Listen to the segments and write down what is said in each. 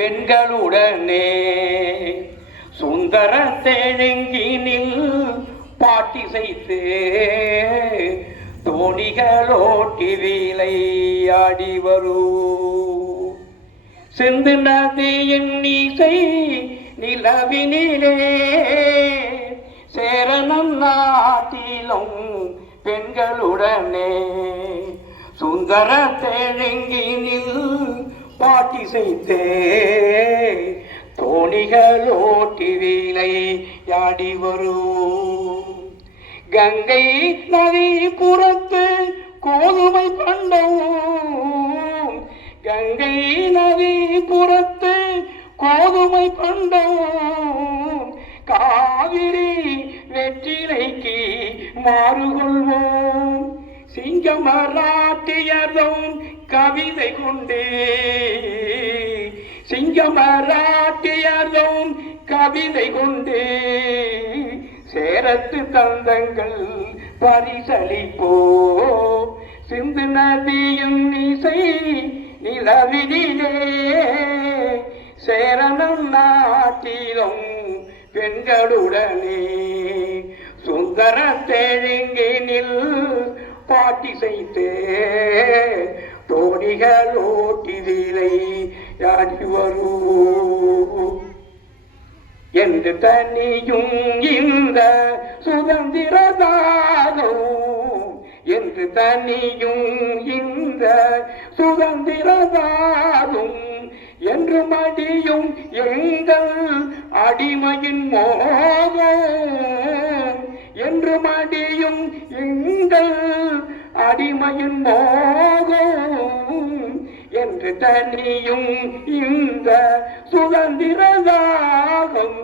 பெண்களுடனே. சுந்தர தேழங்கினில் பாட்டி செய்து தோணிகளோட்டி விளையாடி வரும் சிந்து நதியின் நீசை நிலவினிலே சேரணம் நாட்டிலும் பெண்களுடனே. சுந்தர தேழங்கினில் பாட்டி செய்தே வீலை யாடி வரும். கங்கை நதி புறத்து கோதுமை பண்டோம் கங்கை நதி புறத்து கோதுமை பண்டோம் காவிரி வெற்றிலைக்கு மாறுகொள்வோம். சிங்கமராட்டியதும் கவிதை கொண்டே. சிங்கமராட்டியதும் கவிதை கொண்டு சேரத்து தந்தங்கள் பரிசளிப்போ சிந்து நதியும் இசை நிலவினிலே சேரணம் நாட்டிலும் பெண்களுடனே சுந்தர தெலுங்கினில் பாட்டி செய்தே தோணிகள் ஓட்டி விலை என்று தனியும் இந்த சுதந்திரதாகம் என்று தனியும் இந்த சுதந்திரதாகும் என்று மடியும் எங்கள் அடிமையின் மோகம். என்று மடியும் எங்கள் அடிமையின் மோகம். தனியும் இந்த சுதந்திரதாகம்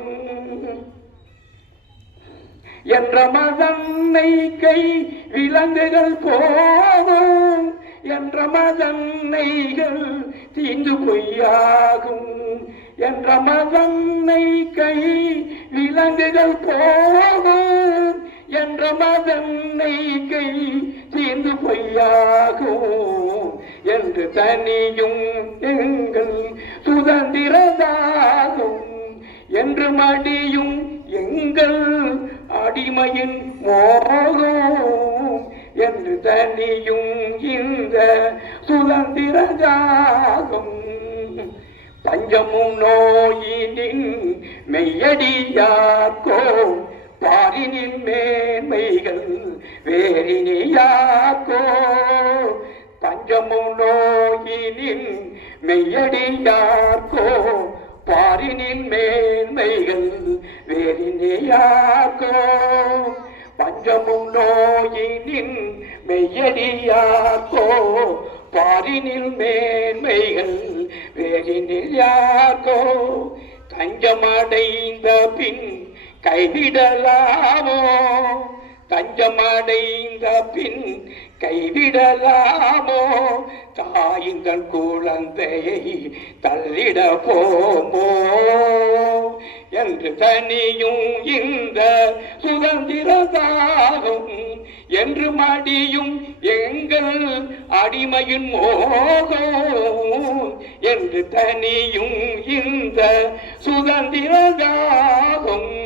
என்ற மதன்னை கை விலங்குகள் போகும் என்ற மதன்னைகள் தீந்து பொய்யாகும். என்ற மதன்னை கை விலங்குகள் போகும் என்ற மதன்னை கை தீந்து பொய்யாகும். என்று தனியும் எங்கள் சுதந்திரதாகும் என்று மடியும் எங்கள் அடிமையின் மோகம் என்று தனியும் இந்த சுதந்திரதாகும். பஞ்சமும் நோயினின் மெய்யடியாக்கோ பாரினின் மேன்மைகள் வேறினியாக்கோ பஞ்சமும் நோயினின் மெய்யடியாக்கோ பாரினின் மேன்மைகள் வேறினியாக்கோ பஞ்சமும் நோயினின் மெய்யடியாக்கோ பாரினில் மேன்மைகள் வேறினில் யாக்கோ தஞ்சமடைந்த பின் கைவிடலாமோ? தஞ்சமடைந்த பின் கைவிடலாமோ? தாயிங்கள் குழந்தையை தள்ளிட போமோ? என்று தனியும் இந்த சுதந்திரதாகும் என்று மடியும் எங்கள் அடிமையின் மோகம் என்று தனியும் இந்த சுதந்திரதாகும்